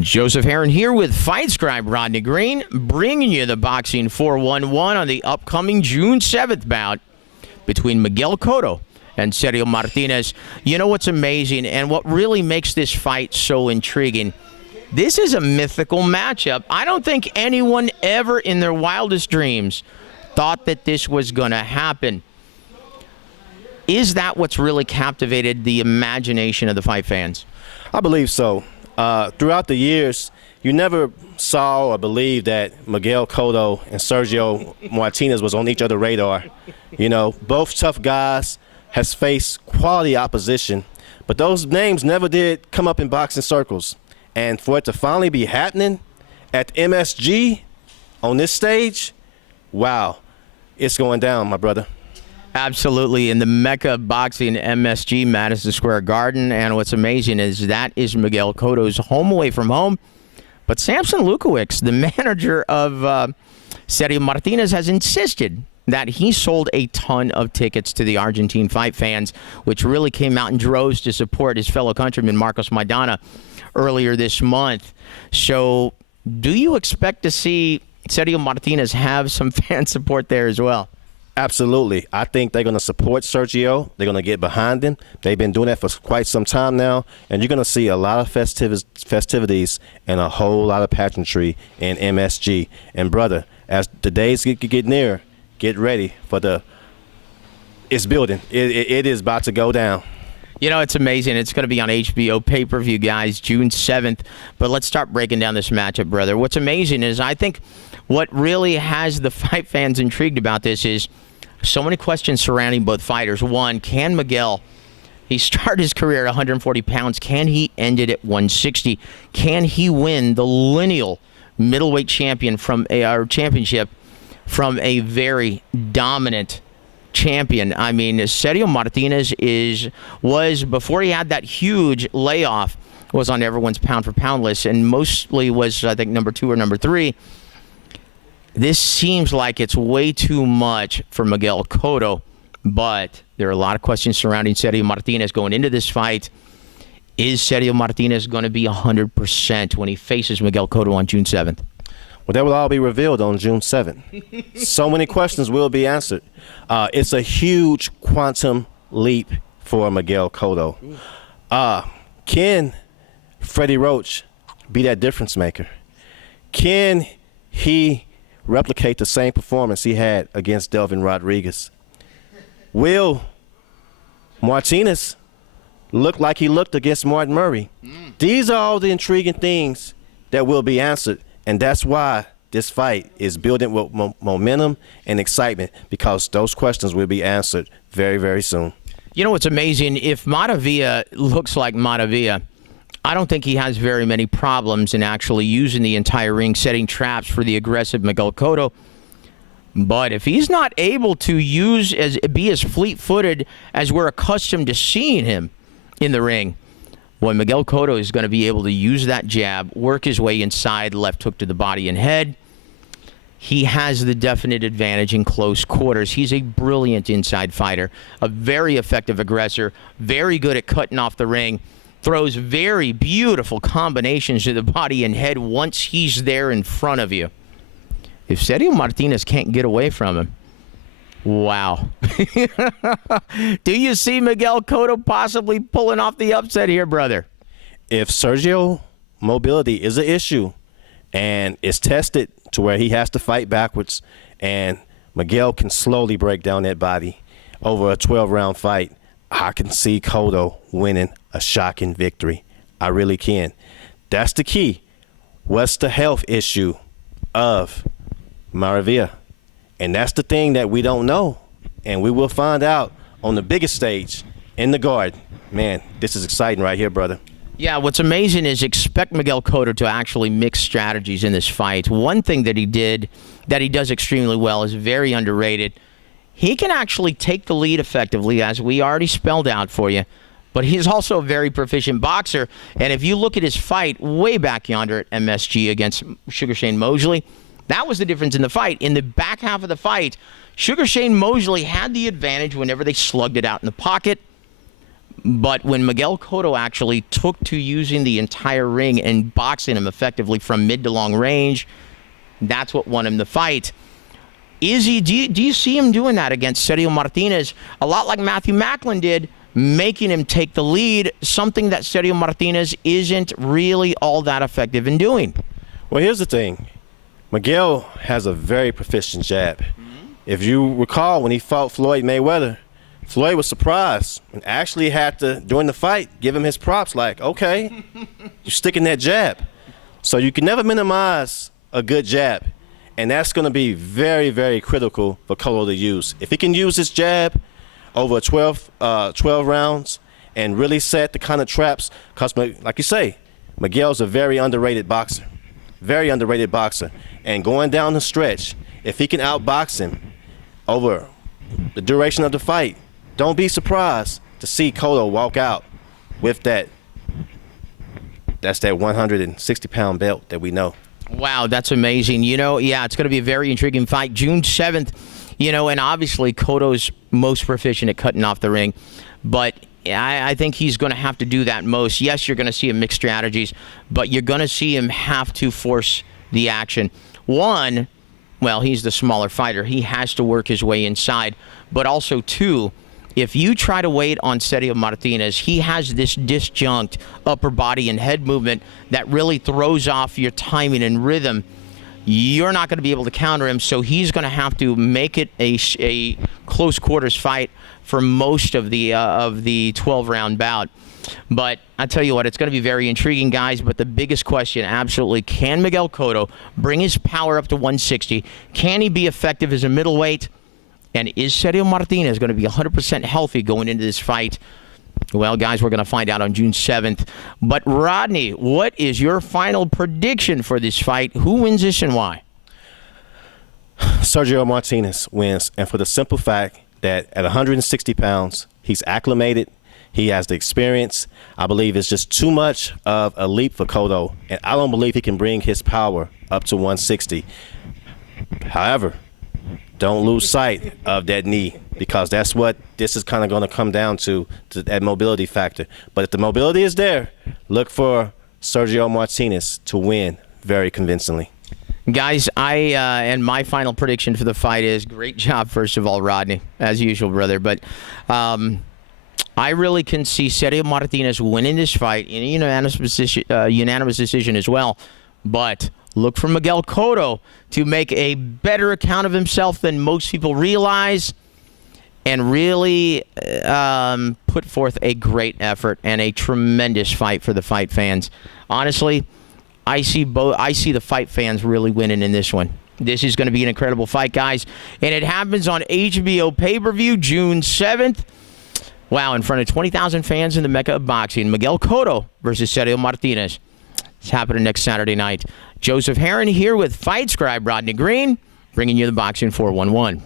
Joseph Herron here with Fight Scribe Rodney Green, bringing you the Boxing 411 on the upcoming June 7th bout between Miguel Cotto and Sergio Martinez. You know what's amazing and what really makes this fight so intriguing? This is a mythical matchup. I don't think anyone ever in their wildest dreams thought that this was going to happen. Is that what's really captivated the imagination of the fight fans? I believe so. Throughout the years, you never saw or believed that Miguel Cotto and Sergio Martinez was on each other's radar. You know, both tough guys has faced quality opposition, but those names never did come up in boxing circles. And for it to finally be happening at MSG on this stage, wow, it's going down, my brother. Absolutely. In the Mecca of boxing, MSG, Madison Square Garden. And what's amazing is that is Miguel Cotto's home away from home. But Samson Lukowicz, the manager of Sergio Martinez, has insisted that he sold a ton of tickets to the Argentine fight fans, which really came out in droves to support his fellow countryman Marcos Maidana earlier this month. So do you expect to see Sergio Martinez have some fan support there as well? Absolutely. I think they're going to support Sergio. They're going to get behind him. They've been doing that for quite some time now, and you're going to see a lot of festivities and a whole lot of pageantry in MSG. And, brother, as the days get near, get ready for it's building. It is about to go down. You know, it's amazing. It's going to be on HBO pay-per-view, guys, June 7th. But let's start breaking down this matchup, brother. What's amazing is I think what really has the fight fans intrigued about this is so many questions surrounding both fighters. One, can Miguel, he started his career at 140 pounds. Can he end it at 160? Can he win the lineal middleweight championship from a very dominant champion? I mean, Sergio Martinez was before he had that huge layoff, was on everyone's pound-for-pound list and mostly was, I think, number 2 or number 3. This seems like it's way too much for Miguel Cotto, but there are a lot of questions surrounding Sergio Martinez going into this fight. Is Sergio Martinez going to be 100% when he faces Miguel Cotto on June 7th? Well, that will all be revealed on June 7th. So many questions will be answered. It's a huge quantum leap for Miguel Cotto. Can Freddie Roach be that difference maker? Can he replicate the same performance he had against Delvin Rodriguez? Will Martinez look like he looked against Martin Murray? These are all the intriguing things that will be answered, and that's why this fight is building with momentum and excitement, because those questions will be answered very, very soon. You know what's amazing? If Maravilla looks like Maravilla, I don't think he has very many problems in actually using the entire ring, setting traps for the aggressive Miguel Cotto. But if he's not able to be as fleet-footed as we're accustomed to seeing him in the ring, boy, Miguel Cotto is going to be able to use that jab, work his way inside, left hook to the body and head. He has the definite advantage in close quarters. He's a brilliant inside fighter, a very effective aggressor, very good at cutting off the ring. Throws very beautiful combinations to the body and head once he's there in front of you. If Sergio Martinez can't get away from him, wow. Do you see Miguel Cotto possibly pulling off the upset here, brother? If Sergio mobility is an issue and is tested to where he has to fight backwards and Miguel can slowly break down that body over a 12-round fight, I can see Cotto winning a shocking victory. I really can. That's the key. What's the health issue of Maravilla? And that's the thing that we don't know. And we will find out on the biggest stage in the Garden. Man, this is exciting right here, brother. Yeah, what's amazing is expect Miguel Cotto to actually mix strategies in this fight. One thing that he does extremely well, is very underrated. He can actually take the lead effectively, as we already spelled out for you, but he's also a very proficient boxer. And if you look at his fight way back yonder at MSG against Sugar Shane Mosley, that was the difference in the fight. In the back half of the fight, Sugar Shane Mosley had the advantage whenever they slugged it out in the pocket. But when Miguel Cotto actually took to using the entire ring and boxing him effectively from mid to long range, that's what won him the fight. Do you see him doing that against Sergio Martinez? A lot like Matthew Macklin did, making him take the lead, something that Sergio Martinez isn't really all that effective in doing. Well, here's the thing. Miguel has a very proficient jab. If you recall, when he fought Floyd Mayweather, Floyd was surprised and actually had to, during the fight, give him his props like, okay, you're sticking that jab. So you can never minimize a good jab. And that's going to be very, very critical for Cotto to use. If he can use his jab over 12 rounds and really set the kind of traps, because like you say, Miguel's a very underrated boxer. Very underrated boxer. And going down the stretch, if he can outbox him over the duration of the fight, don't be surprised to see Cotto walk out with that's that 160-pound belt that we know. Wow, that's amazing. It's going to be a very intriguing fight. June 7th, and obviously Cotto's most proficient at cutting off the ring. But I think he's going to have to do that most. Yes, you're going to see him mix strategies, but you're going to see him have to force the action. One, well, he's the smaller fighter. He has to work his way inside. But also, two, if you try to wait on Sergio Martinez, he has this disjunct upper body and head movement that really throws off your timing and rhythm. You're not going to be able to counter him, so he's going to have to make it a close quarters fight for most of the 12-round bout. But I tell you what, it's going to be very intriguing, guys. But the biggest question, absolutely, can Miguel Cotto bring his power up to 160? Can he be effective as a middleweight? And is Sergio Martinez going to be 100% healthy going into this fight? Well, guys, we're going to find out on June 7th. But, Rodney, what is your final prediction for this fight? Who wins this and why? Sergio Martinez wins. And for the simple fact that at 160 pounds, he's acclimated. He has the experience. I believe it's just too much of a leap for Cotto. And I don't believe he can bring his power up to 160. However, don't lose sight of that knee, because that's what this is kind of going to come down to that mobility factor. But if the mobility is there, look for Sergio Martinez to win very convincingly. Guys, and my final prediction for the fight is, great job, first of all, Rodney, as usual, brother. But I really can see Sergio Martinez winning this fight in a unanimous decision as well. But look for Miguel Cotto to make a better account of himself than most people realize and really put forth a great effort and a tremendous fight for the fight fans. Honestly, I see the fight fans really winning in this one. This is going to be an incredible fight, guys. And it happens on HBO pay-per-view June 7th. Wow, in front of 20,000 fans in the Mecca of boxing. Miguel Cotto versus Sergio Martinez. It's happening next Saturday night. Joseph Herron here with Fight Scribe Rodney Green, bringing you the Boxing 411.